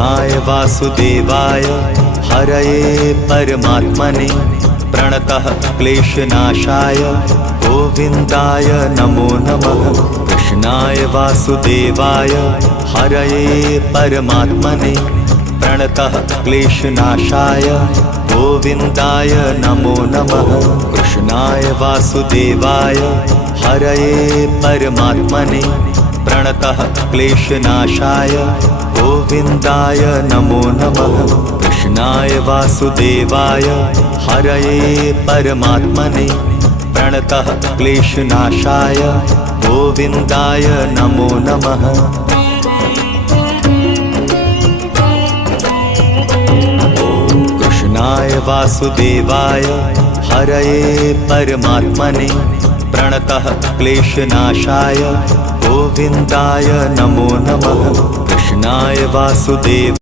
कृष्णाय वासुदेवाय हरये परमात्मने प्रणतः क्लेशनाशाय गोविन्दाय नमो नमः। कृष्णाय वासुदेवाय हरये परमात्मने प्रणतः क्लेशनाशाय गोविन्दाय नमो नमः। कृष्णाय वासुदेवाय हरये परमात्मने प्रणतः क्लेशनाशाय गोविन्दाय नमो नमः। कृष्णाय वासुदेवाय हरये परमात्मने प्रणतः क्लेशनाशाय गोविन्दाय नमो नमः। कृष्णाय वासुदेवाय हरये परमात्मने प्रणतः क्लेशनाशाय गोविन्दाय नमो नमः। कृष्णाय वासुदेव